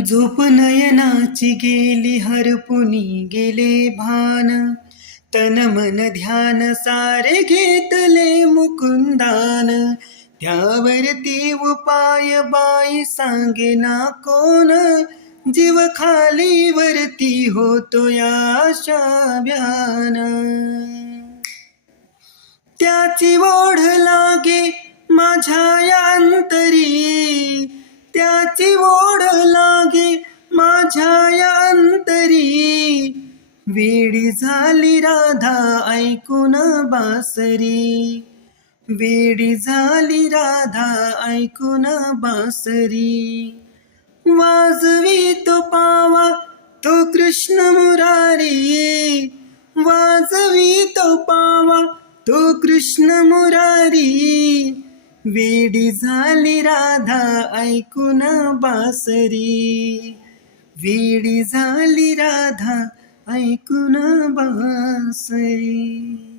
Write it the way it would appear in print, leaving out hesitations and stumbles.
झोप नयनाची गेली हरपुनी गेले भान, तन मन ध्यान सारे घेतले मुकुंदान. त्यावरती उपाय बाई सांगेना कोण, जीव खाली वरती होतो आशा व्यान. त्याची ओढ लागे माझ्या या अंतरी, त्याची ओढ लागे माझ्या या अंतरी. वेडी झाली राधा ऐकून बासरी, वेडी झाली राधा ऐकून बासरी. वाजवी तो पावा तो कृष्ण मुरारी, वाजवी तो पावा तो कृष्ण मुरारी. वेडी झाली राधा ऐकून बासरी, वेडी झाली राधा ऐकून बासरी.